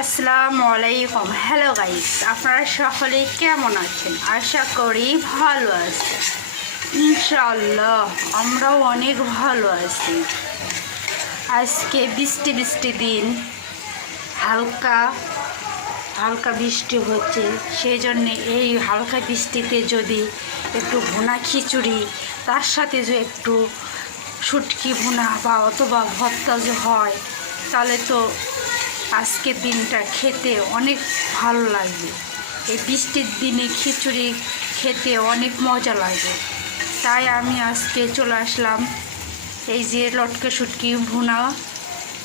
আসসালামু আলাইকুম। Hello guys, আপনারা সকলে কেমন আছেন? আশা করি ভালো আছেন। ইনশাআল্লাহ আমরাও অনেক ভালো আছি। আজকে বৃষ্টি বৃষ্টি দিন, হালকা হালকা বৃষ্টি হচ্ছে, সেই জন্যে এই হালকা বৃষ্টিতে যদি একটু ভুনা খিচুড়ি, তার সাথে যে একটু শুটকি ভুনা বা অথবা ভর্তা যে হয়, তাহলে তো আজকের দিনটা খেতে অনেক ভালো লাগবে। এই বৃষ্টির দিনে খিচুড়ি খেতে অনেক মজা লাগে। তাই আমি আজকে চলে আসলাম এই যে লটকে শুটকি ভুনা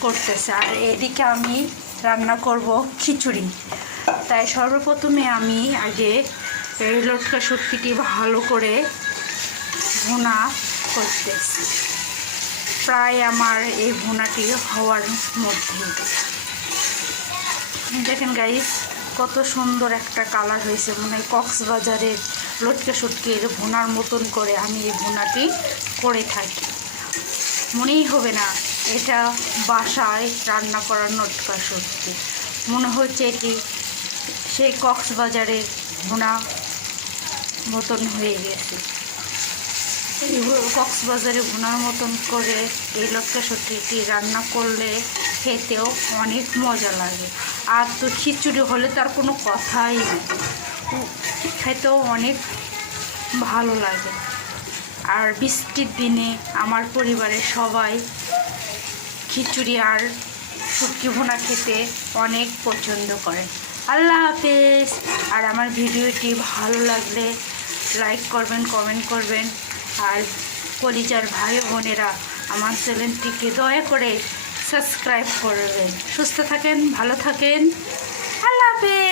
করতেছে, আর এদিকে আমি রান্না করব খিচুড়ি। তাই সর্বপ্রথমে আমি আগে এই লটকা শুটকিটি ভালো করে ভুনা করতেছি। প্রায় আমার এই ভুনাটি হওয়ার মধ্যে, দেখেন গাইস কত সুন্দর একটা কালার হয়েছে। মনে হয় কক্সবাজারের লটকা শুটকির ভুনার মতন করে আমি এই ভুনাটি করে থাকি। মনেই হবে না এটা বাসায় রান্না করার লটকা শুটকি, মনে হচ্ছে এটি সেই কক্সবাজারের ভুনা মতন হয়ে গেছে। কক্সবাজারে ভুনার মতন করে এই লটকা শুটকিটি রান্না করলে খেতেও অনেক মজা লাগে। আর তো খিচুড়ি হলে তার কোনো কথাই নেই, খেতেও অনেক ভালো লাগে। আর বৃষ্টির দিনে আমার পরিবারের সবাই খিচুড়ি আর শুটকি ভুনা খেতে অনেক পছন্দ করে। আল্লাহ হাফেজ। আর আমার ভিডিওটি ভালো লাগলে লাইক করবেন, কমেন্ট করবেন। আর কলিজার ভাই বোনেরা আমার চ্যানেলটিকে দয়া করে সাবস্ক্রাইব করবেন। সুস্থ থাকেন, ভালো থাকেন। আল্লাহ হাফেজ।